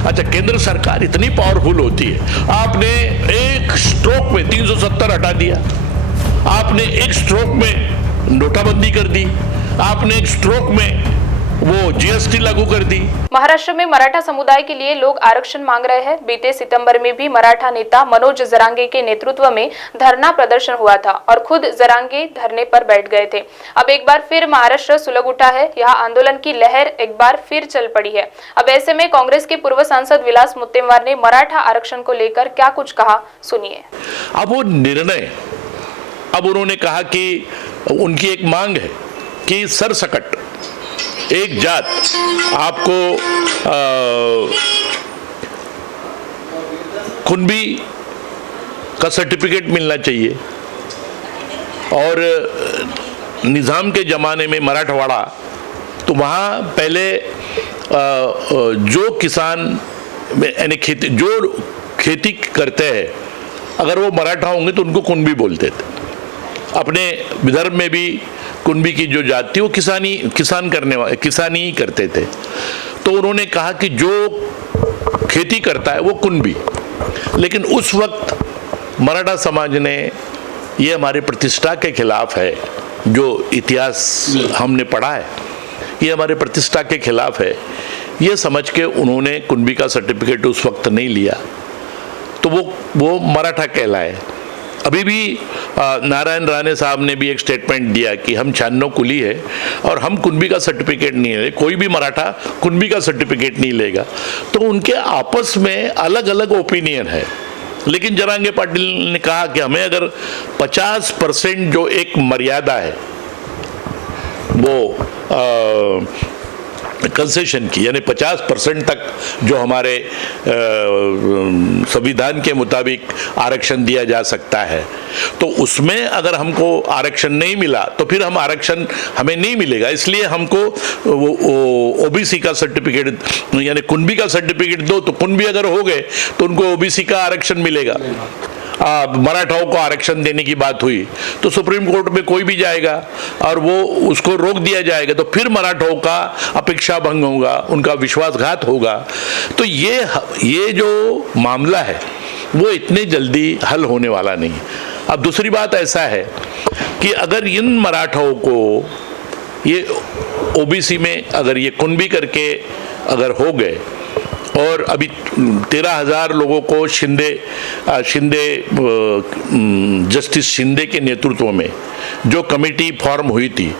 अच्छा, केंद्र सरकार इतनी पावरफुल होती है, आपने एक स्ट्रोक में 370 हटा दिया, आपने एक स्ट्रोक में नोटाबंदी कर दी, आपने एक स्ट्रोक में वो जीएसटी लागू कर दी। महाराष्ट्र में मराठा समुदाय के लिए लोग आरक्षण मांग रहे हैं। बीते सितंबर में भी मराठा नेता मनोज जरांगे के नेतृत्व में धरना प्रदर्शन हुआ था और खुद जरांगे धरने पर बैठ गए थे। अब एक बार फिर महाराष्ट्र सुलग उठा है। यहाँ आंदोलन की लहर एक बार फिर चल पड़ी है। अब ऐसे में कांग्रेस के पूर्व सांसद विलास मुत्तेमवार ने मराठा आरक्षण को लेकर क्या कुछ कहा, सुनिए। अब वो निर्णय, अब उन्होंने कहा कि उनकी एक मांग है कि सरसकट एक जात आपको कुनबी का सर्टिफिकेट मिलना चाहिए। और निज़ाम के ज़माने में मराठवाड़ा, तो वहाँ पहले जो किसान यानी खेती करते हैं, अगर वो मराठा होंगे तो उनको कुनबी बोलते थे। अपने विदर्भ में भी कुनबी की जो जाति थी वो किसानी ही करते थे। तो उन्होंने कहा कि जो खेती करता है वो कुनबी। लेकिन उस वक्त मराठा समाज ने, ये हमारे प्रतिष्ठा के खिलाफ है, जो इतिहास हमने पढ़ा है, ये हमारे प्रतिष्ठा के खिलाफ है, ये समझ के उन्होंने कुनबी का सर्टिफिकेट उस वक्त नहीं लिया, तो वो मराठा कहलाए। अभी भी नारायण राणे साहब ने भी एक स्टेटमेंट दिया कि हम 96 कुली है और हम कुनबी का सर्टिफिकेट नहीं ले, कोई भी मराठा कुनबी का सर्टिफिकेट नहीं लेगा। तो उनके आपस में अलग अलग ओपिनियन है। लेकिन जरांगे पाटिल ने कहा कि हमें अगर 50% जो एक मर्यादा है वो कंसेशन की, यानी 50% तक जो हमारे संविधान के मुताबिक आरक्षण दिया जा सकता है, तो उसमें अगर हमको आरक्षण नहीं मिला तो फिर आरक्षण हमें नहीं मिलेगा। इसलिए हमको ओबीसी का सर्टिफिकेट यानी कुनबी का सर्टिफिकेट दो, तो कुनबी अगर हो गए तो उनको ओबीसी का आरक्षण मिलेगा। मराठाओं को आरक्षण देने की बात हुई तो सुप्रीम कोर्ट में कोई भी जाएगा और वो उसको रोक दिया जाएगा, तो फिर मराठाओं का अपेक्षा भंग होगा, उनका विश्वासघात होगा। तो ये जो मामला है वो इतने जल्दी हल होने वाला नहीं। अब दूसरी बात ऐसा है कि अगर इन मराठाओं को ये ओबीसी में अगर ये कुनबी करके अगर हो गए, और अभी 13,000 लोगों को जस्टिस शिंदे के नेतृत्व में जो कमेटी फॉर्म हुई थी,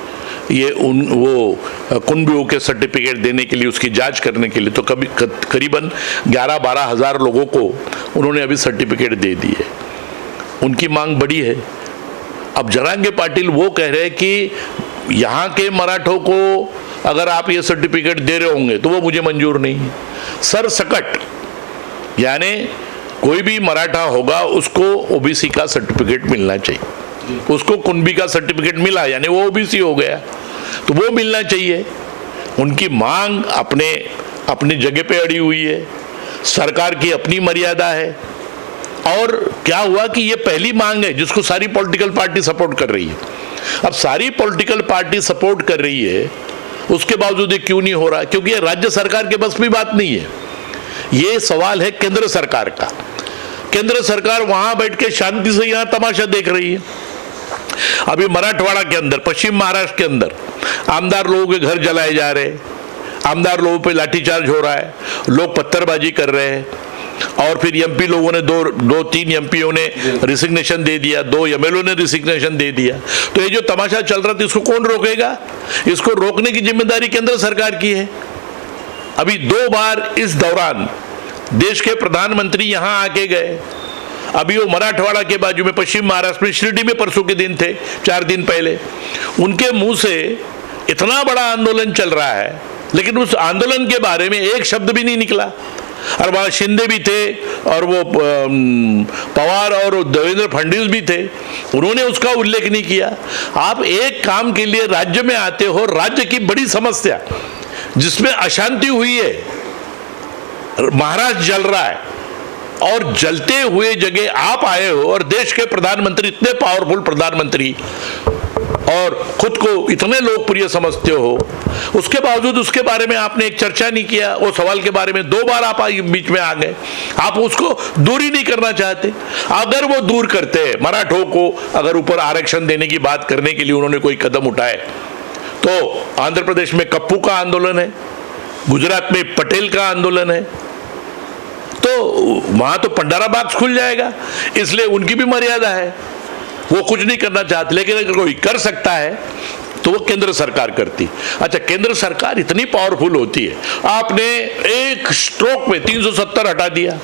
ये वो कुनबियों के सर्टिफिकेट देने के लिए, उसकी जांच करने के लिए, तो करीबन 11-12 हज़ार लोगों को उन्होंने अभी सर्टिफिकेट दे दिए। उनकी मांग बड़ी है। अब जरांगे पाटिल वो कह रहे हैं कि यहाँ के मराठों को अगर आप ये सर्टिफिकेट दे रहे होंगे तो वो मुझे मंजूर नहीं है। सरसकट यानी कोई भी मराठा होगा उसको ओबीसी का सर्टिफिकेट मिलना चाहिए। उसको कुनबी का सर्टिफिकेट मिला यानी वो ओबीसी हो गया, तो वो मिलना चाहिए। उनकी मांग अपने जगह पे अड़ी हुई है, सरकार की अपनी मर्यादा है। और क्या हुआ कि ये पहली मांग है जिसको सारी पॉलिटिकल पार्टी सपोर्ट कर रही है। अब सारी पॉलिटिकल पार्टी सपोर्ट कर रही है, उसके बावजूद ये क्यों नहीं हो रहा? क्योंकि ये राज्य सरकार के बस की बात नहीं है। ये सवाल है केंद्र सरकार का। केंद्र सरकार वहां बैठ के शांति से यहां तमाशा देख रही है। अभी मराठवाड़ा के अंदर, पश्चिम महाराष्ट्र के अंदर आमदार लोगों के घर जलाए जा रहे हैं, आमदार लोगों पे लाठीचार्ज हो रहा है, लोग पत्थरबाजी कर रहे हैं। और फिर एमपी लोगों ने दो तीन एमपीओ ने रिसिग्नेशन दे दिया, 2 एमएलओ ने रिसिग्नेशन दे दिया। तो ये जो तमाशा चल रहा था इसको कौन रोकेगा? इसको रोकने की जिम्मेदारी केंद्र सरकार की है। अभी 2 बार इस दौरान देश के प्रधानमंत्री यहां आके गए। अभी वो मराठवाड़ा के बाजू में पश्चिम महाराष्ट्र में शिरडी में परसों के दिन थे, 4 दिन पहले, उनके मुंह से इतना बड़ा आंदोलन चल रहा है, लेकिन उस आंदोलन के बारे में एक शब्द भी नहीं निकला। और वहाँ शिंदे भी थे और वो पवार और देवेंद्र फडणवीस भी थे, उन्होंने उसका उल्लेख नहीं किया। आप एक काम के लिए राज्य में आते हो, राज्य की बड़ी समस्या जिसमें अशांति हुई है, महाराष्ट्र जल रहा है, और जलते हुए जगह आप आए हो और देश के प्रधानमंत्री, इतने पावरफुल प्रधानमंत्री, और खुद को इतने लोकप्रिय समझते हो, उसके बावजूद उसके बारे में आपने एक चर्चा नहीं किया। वो सवाल के बारे में 2 बार आप बीच में आ गए, आप उसको दूर ही नहीं करना चाहते। अगर वो दूर करते हैं, मराठों को अगर ऊपर आरक्षण देने की बात करने के लिए उन्होंने कोई कदम उठाए, तो आंध्र प्रदेश में कप्पू का आंदोलन है, गुजरात में पटेल का आंदोलन है, तो वहां तो पंडारा बाग खुल जाएगा। इसलिए उनकी भी मर्यादा है, वो कुछ नहीं करना चाहते। लेकिन अगर कोई कर सकता है तो वो केंद्र सरकार करती। अच्छा, केंद्र सरकार इतनी पावरफुल होती है, आपने एक स्ट्रोक में 370 हटा दिया,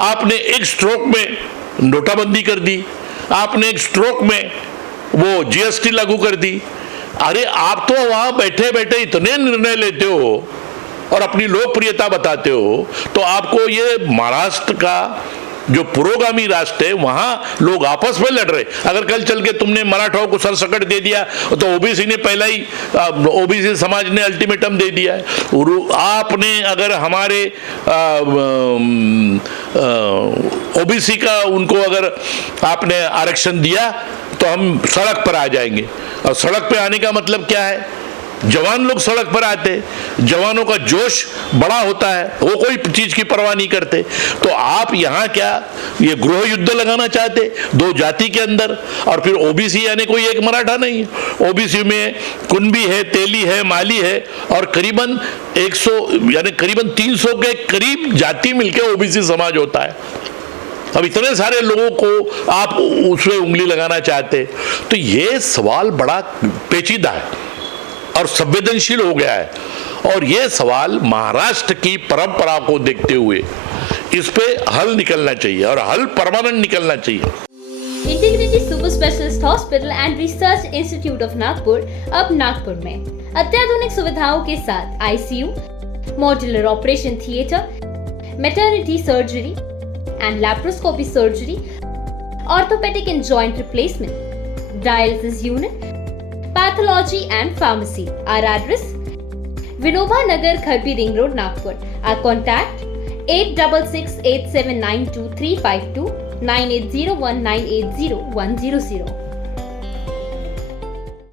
आपने एक स्ट्रोक में नोटाबंदी कर दी, आपने एक स्ट्रोक में वो जीएसटी लागू कर दी। अरे आप तो वहां बैठे बैठे इतने निर्णय लेते हो और अपनी लोकप्रियता बताते हो, तो आपको ये महाराष्ट्र का जो पुरोगामी राष्ट्र है, वहां लोग आपस में लड़ रहे। अगर कल चल के तुमने मराठाओं को सरसकट दे दिया तो ओबीसी ने पहला ही, ओबीसी समाज ने अल्टीमेटम दे दिया है। और आपने अगर हमारे ओबीसी का उनको अगर आपने आरक्षण दिया तो हम सड़क पर आ जाएंगे। और सड़क पे आने का मतलब क्या है? जवान लोग सड़क पर आते, जवानों का जोश बड़ा होता है, वो कोई चीज की परवाह नहीं करते। तो आप यहाँ क्या ये गृह युद्ध लगाना चाहते 2 जाति के अंदर? और फिर ओबीसी यानी कोई एक मराठा नहीं है, ओबीसी में कुंबी है, तेली है, माली है, और करीबन 100 यानी करीबन 300 के करीब जाति मिलकर ओबीसी समाज होता है। अब इतने सारे लोगों को आप उसमें उंगली लगाना चाहते, तो ये सवाल बड़ा पेचीदा है और संवेदनशील हो गया है। और ये सवाल महाराष्ट्र की परंपरा को देखते हुए इस पे हल निकलना चाहिए और हल परमानेंट निकलना चाहिए। Integrity super specialist hospital and research institute of Nagpur अब नागपुर में अत्याधुनिक सुविधाओं के साथ ICU, modular operation theatre, maternity surgery and laparoscopy surgery, orthopaedic and joint replacement, dialysis unit, pathology and pharmacy. Our address: Vinoba Nagar, Kharbi Ring Road, Nagpur. Our contact: 8668792352 9801980100.